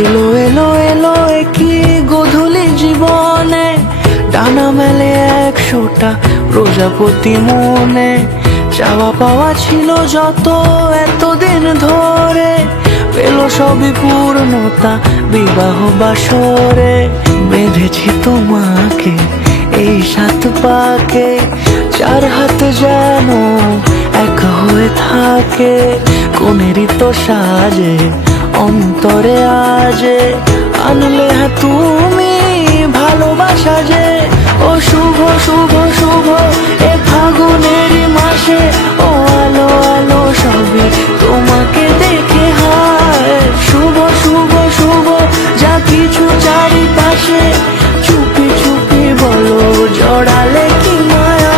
এলো এলো এলো একই গধূলি জীবনে, ডানা মেলে 100টা প্রজাপতি মনে। চাওয়া পাওয়া ছিল যত এতদিন ধরে, পেল সবই পূর্ণতা বিবাহ বাসরে। বেঁধেছি তোমাকে এই 7 পাকে, 4 হাত যেন এক হয়ে থাকে। কোনেরই তো সাজে অন্তরে আজে, আনলে হ্যাঁ তুমি ভালোবাসা যে। ও শুভ শুভ শুভ এ ফাগুনেরই মাসে, ও আলো আলো সবই তোমাকে দেখে হয়। শুভ শুভ শুভ যা কিছু চারিপাশে, চুপি চুপি বলো জড়ালে কি মায়া।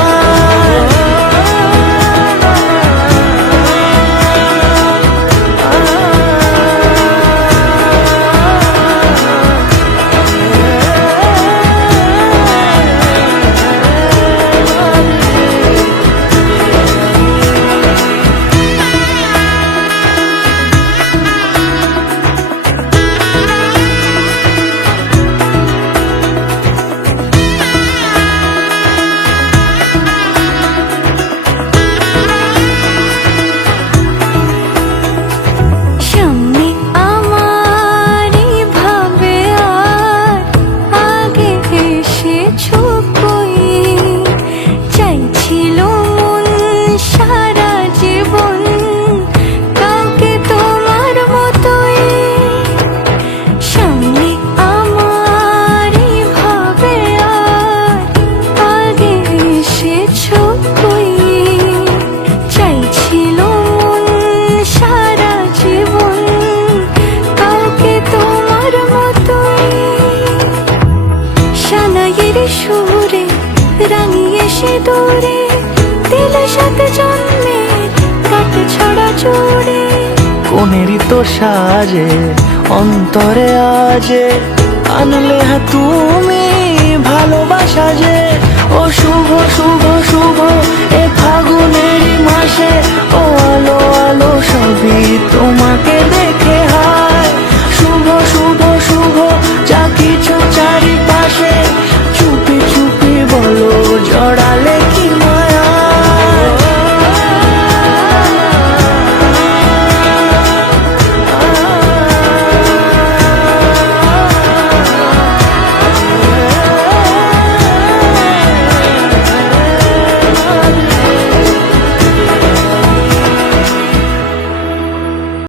সুরে রাঙিয়ে সে দূরে, দিলে 7 জন্মের কাট ছড়া জোড়ে। কোনেরই তো সাজে অন্তরে আজে, আনলে হ্যাঁ তুমি ভালোবাসা যে। ও শুভ শুভ শুভ এ ফাগুনে